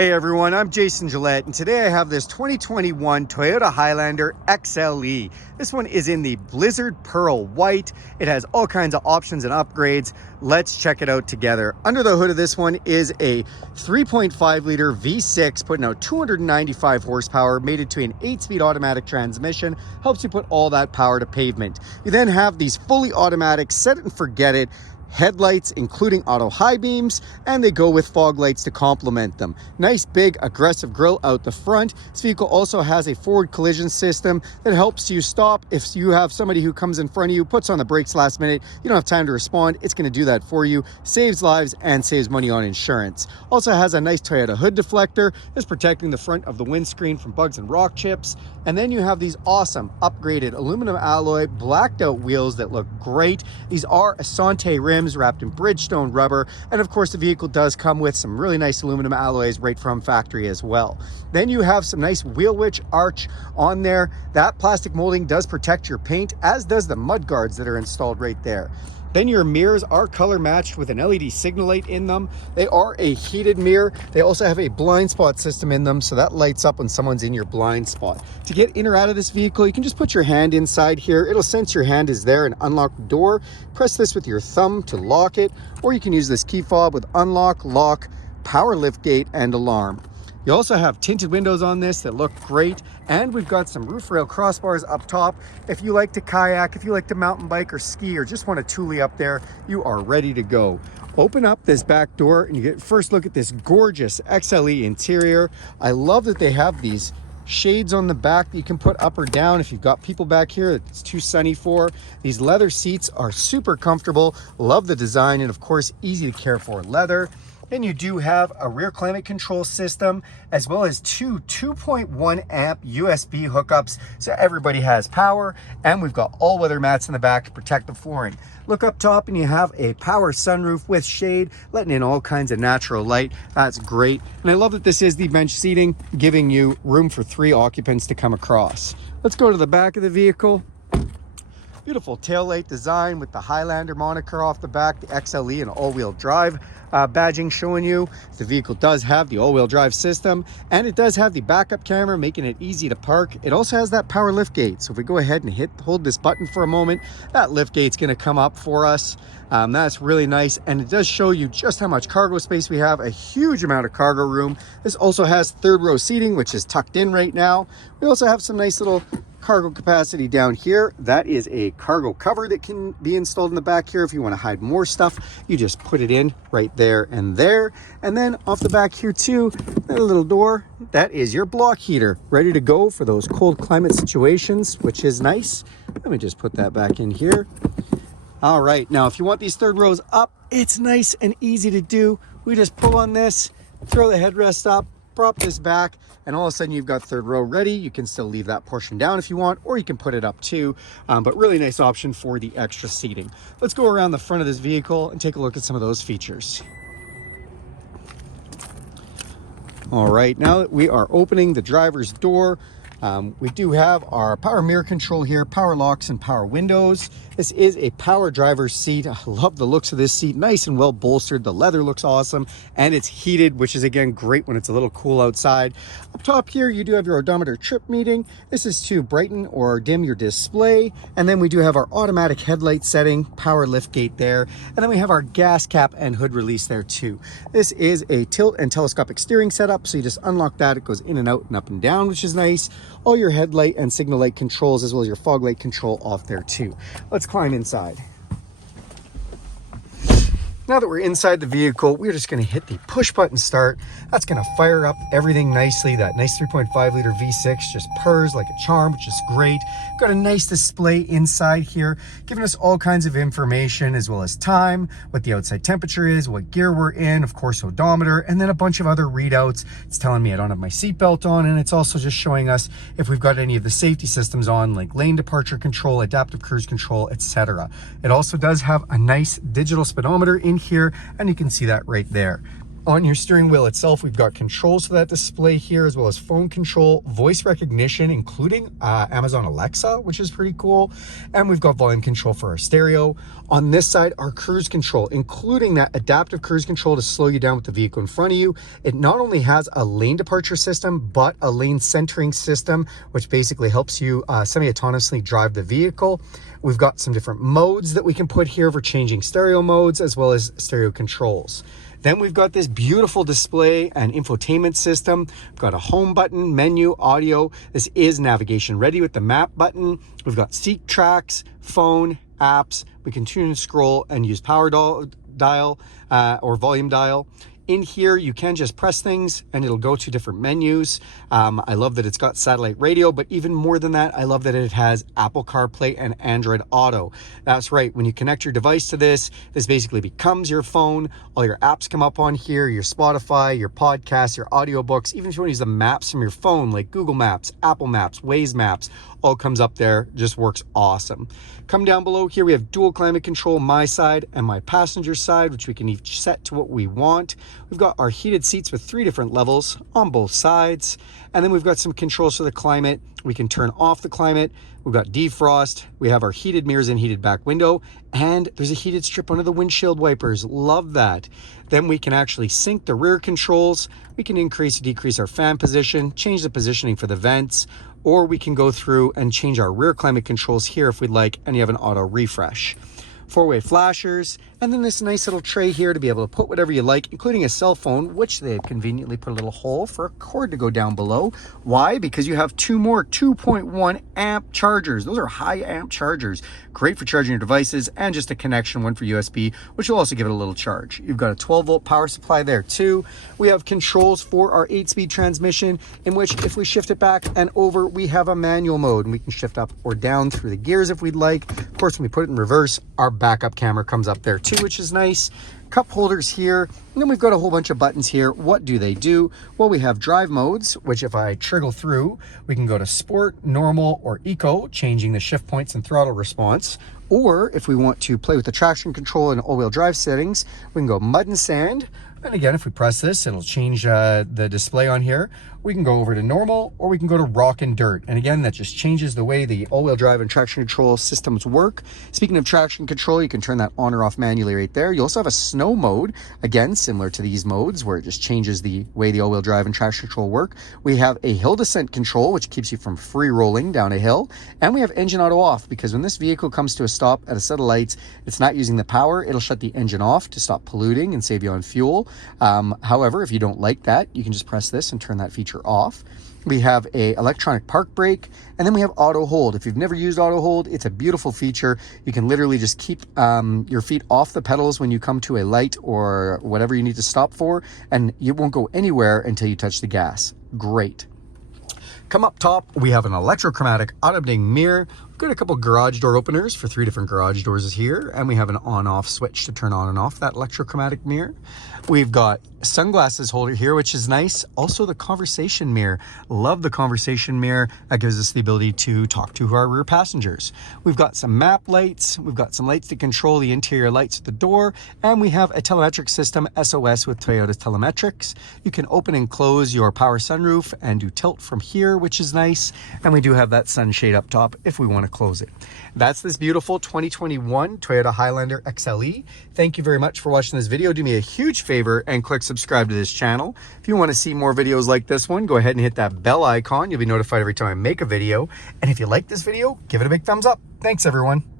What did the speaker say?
Hey everyone, I'm Jason Gillette, and today I have this 2021 Toyota Highlander XLE. This one is in the Blizzard Pearl White. It has all kinds of options and upgrades. Let's check it out together. Under the hood of this one is a 3.5 liter V6 putting out 295 horsepower, mated to an 8-speed automatic transmission, helps you put all that power to pavement. You then have these fully automatic set it and forget it headlights, including auto high beams, and they go with fog lights to complement them. Nice big aggressive grille out the front. This vehicle also has a forward collision system that helps you stop if you have somebody who comes in front of you, puts on the brakes last minute, you don't have time to respond. It's going to do that for you, saves lives and saves money on insurance. Also has a nice Toyota hood deflector, is protecting the front of the windscreen from bugs and rock chips. And then you have these awesome upgraded aluminum alloy blacked out wheels that look great. These are Asante rims wrapped in Bridgestone rubber, and of course the vehicle does come with some really nice aluminum alloys right from factory as well. Then you have some nice wheel witch arch on there. That plastic molding does protect your paint, as does the mud guards that are installed right there. Then your mirrors are color matched with an LED signal light in them. They are a heated mirror. They also have a blind spot system in them, so that lights up when someone's in your blind spot. To get in or out of this vehicle, you can just put your hand inside here. It'll sense your hand is there and unlock the door. Press this with your thumb to lock it, or you can use this key fob with unlock, lock, power lift gate, and alarm. You also have tinted windows on this that look great, and we've got some roof rail crossbars up top. If you like to kayak, if you like to mountain bike or ski, or just want a toolie up there, you are ready to go. Open up this back door and you get first look at this gorgeous XLE interior. I love that they have these shades on the back that you can put up or down if you've got people back here that it's too sunny for. These leather seats are super comfortable. Love the design, and of course easy to care for leather. Then you do have a rear climate control system, as well as two 2.1 amp USB hookups, so everybody has power. And we've got all-weather mats in the back to protect the flooring. Look up top and you have a power sunroof with shade, letting in all kinds of natural light. That's great. And I love that this is the bench seating, giving you room for 3 occupants to come across. Let's go to the back of the vehicle. Beautiful taillight design with the Highlander moniker off the back, the XLE and all-wheel drive badging showing you. The vehicle does have the all-wheel drive system, and it does have the backup camera, making it easy to park. It also has that power lift gate, so if we go ahead and hold this button for a moment, that lift gate's going to come up for us. That's really nice, and it does show you just how much cargo space we have. A huge amount of cargo room. This also has third row seating, which is tucked in right now. We also have some nice little cargo capacity down here. That is a cargo cover that can be installed in the back here. If you want to hide more stuff, you just put it in right there and there. And then off the back here too, that little door, that is your block heater, ready to go for those cold climate situations, which is nice. Let me just put that back in here. All right, now if you want these third rows up, it's nice and easy to do. We just pull on this, throw the headrest up, prop this back, and all of a sudden you've got third row ready. You can still leave that portion down if you want, or you can put it up too, but really nice option for the extra seating. Let's go around the front of this vehicle and take a look at some of those features. All right, now that we are opening the driver's door, we do have our power mirror control here, power locks and power windows. This is a power driver's seat. I love the looks of this seat, nice and well bolstered. The leather looks awesome, and it's heated, which is again great when it's a little cool outside. Up top here, you do have your odometer trip meeting. This is to brighten or dim your display. And then we do have our automatic headlight setting, power lift gate there. And then we have our gas cap and hood release there too. This is a tilt and telescopic steering setup, so you just unlock that. It goes in and out and up and down, which is nice. All your headlight and signal light controls, as well as your fog light control off there too. Let's climb inside. Now that we're inside the vehicle, we're just going to hit the push button start. That's going to fire up everything nicely. That nice 3.5 liter V6 just purrs like a charm, which is great. Got a nice display inside here, giving us all kinds of information, as well as time, what the outside temperature is, what gear we're in, of course, odometer, and then a bunch of other readouts. It's telling me I don't have my seatbelt on, and it's also just showing us if we've got any of the safety systems on, like lane departure control, adaptive cruise control, etc. It also does have a nice digital speedometer in here, and you can see that right there. On your steering wheel itself, we've got controls for that display here, as well as phone control, voice recognition, including Amazon Alexa, which is pretty cool. And we've got volume control for our stereo. On this side, our cruise control, including that adaptive cruise control to slow you down with the vehicle in front of you. It not only has a lane departure system, but a lane centering system, which basically helps you semi-autonomously drive the vehicle. We've got some different modes that we can put here for changing stereo modes, as well as stereo controls. Then we've got this beautiful display and infotainment system. We've got a home button, menu, audio. This is navigation ready with the map button. We've got seat tracks, phone, apps. We can tune and scroll and use power dial or volume dial. In here, you can just press things and it'll go to different menus. I love that it's got satellite radio, but even more than that, I love that it has Apple CarPlay and Android Auto. That's right, when you connect your device to this basically becomes your phone. All your apps come up on here, your Spotify, your podcasts, your audiobooks. Even if you want to use the maps from your phone, like Google Maps, Apple Maps, Waze Maps, all comes up there, just works awesome. Come down below here, we have dual climate control, my side and my passenger side, which we can each set to what we want. We've got our heated seats with 3 different levels on both sides. And then we've got some controls for the climate. We can turn off the climate. We've got defrost. We have our heated mirrors and heated back window. And there's a heated strip under the windshield wipers. Love that. Then we can actually sync the rear controls. We can increase or decrease our fan position, change the positioning for the vents, or we can go through and change our rear climate controls here if we'd like, and you have an auto refresh. 4-way flashers, and then this nice little tray here to be able to put whatever you like, including a cell phone, which they conveniently put a little hole for a cord to go down below. Why? Because you have 2 more 2.1 amp chargers. Those are high amp chargers. Great for charging your devices, and just a connection, one for USB, which will also give it a little charge. You've got a 12-volt power supply there too. We have controls for our 8-speed transmission, in which if we shift it back and over, we have a manual mode, and we can shift up or down through the gears if we'd like. Of course, when we put it in reverse, our backup camera comes up there too, which is nice. Cup holders here, and then we've got a whole bunch of buttons here. What do they do? Well, we have drive modes, which if I trigger through, we can go to sport, normal, or eco, changing the shift points and throttle response. Or if we want to play with the traction control and all-wheel drive settings, we can go mud and sand. And again, if we press this, it'll change the display on here. We can go over to normal, or we can go to rock and dirt. And again, that just changes the way the all-wheel drive and traction control systems work. Speaking of traction control, you can turn that on or off manually right there. You also have a snow mode, again, similar to these modes, where it just changes the way the all-wheel drive and traction control work. We have a hill descent control, which keeps you from free rolling down a hill. And we have engine auto off, because when this vehicle comes to a stop at a set of lights, it's not using the power, it'll shut the engine off to stop polluting and save you on fuel. However, if you don't like that, you can just press this and turn that feature off. We have a electronic park brake, and then we have auto hold. If you've never used auto hold, it's a beautiful feature. You can literally just keep your feet off the pedals when you come to a light or whatever you need to stop for, and you won't go anywhere until you touch the gas. Great. Come up top, we have an electrochromatic auto-updating mirror. We've got a couple garage door openers for 3 different garage doors here, and we have an on-off switch to turn on and off that electrochromatic mirror. We've got sunglasses holder here, which is nice. Also the conversation mirror. Love the conversation mirror. That gives us the ability to talk to our rear passengers. We've got some map lights. We've got some lights to control the interior lights at the door. And we have a telemetric system, SOS with Toyota's telemetrics. You can open and close your power sunroof and do tilt from here, which is nice. And we do have that sunshade up top if we want to close it. That's this beautiful 2021 Toyota Highlander XLE. Thank you very much for watching this video. Do me a huge favor and click subscribe to this channel. If you want to see more videos like this one, go ahead and hit that bell icon. You'll be notified every time I make a video. And if you like this video, give it a big thumbs up. Thanks, everyone.